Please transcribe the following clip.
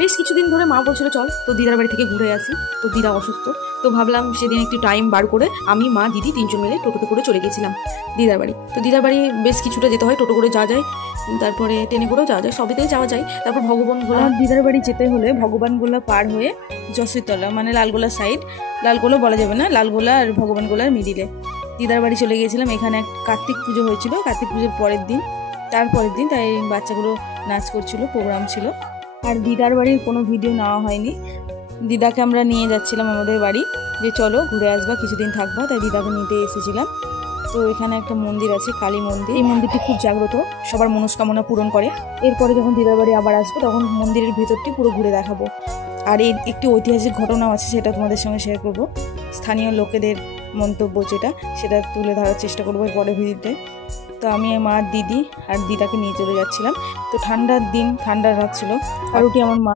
বেশ কিছুদিন ধরে মা বলছিল চল তো দিদার বাড়ি থেকে ঘুরে আসি, তো দিদা অসুস্থ, তো ভাবলাম সেদিন একটু টাইম বার করে আমি মা দিদি তিনজন মিলে টোটোতে করে চলে গেছিলাম দিদার বাড়ি। তো দিদার বাড়ি বেশ কিছুটা যেতে হয়, টোটো করে যাওয়া যায়, তারপরে ট্রেনে করেও যাওয়া যায়, সবেতেই যাওয়া যায়। তারপর ভগবানগোলা, আমার দিদার বাড়ি যেতে হলে ভগবানগোলা পার হয়ে যশোরতলা মানে লালগোলা সাইড, লালগোলা বলা যাবে না, লালগোলা আর ভগবানগোলার মিডিলে দিদার বাড়ি চলে গিয়েছিলাম। এখানে কার্তিক পুজো হয়েছিল, কার্তিক পুজোর পরের দিন, তারপরের দিন, তাই বাচ্চাগুলো নাচ করছিল, প্রোগ্রাম ছিল। আর দিদার বাড়ির কোনো ভিডিও নেওয়া হয়নি। দিদাকে আমরা নিয়ে যাচ্ছিলাম আমাদের বাড়ি, যে চলো ঘুরে আসবা, কিছুদিন থাকবা, তাই দিদাকে নিতে এসেছিলাম। তো এখানে একটা মন্দির আছে, কালী মন্দির, এই মন্দিরটি খুব জাগ্রত, সবার মনস্কামনা পূরণ করে। এরপরে যখন দিদার বাড়ি আবার আসবো তখন মন্দিরের ভেতরটি পুরো ঘুরে দেখাবো। আর এর একটি ঐতিহাসিক ঘটনাও আছে, সেটা তোমাদের সঙ্গে শেয়ার করব। স্থানীয় লোকেদের মন্তব্য যেটা, সেটা তুলে ধরার চেষ্টা করবো পরের ভিডিওতে। তো আমি মা, দিদি আর দিদাকে নিয়ে চলে যাচ্ছিলাম। তো ঠান্ডার দিন, ঠান্ডার রাত ছিল, আর ওটি আমার মা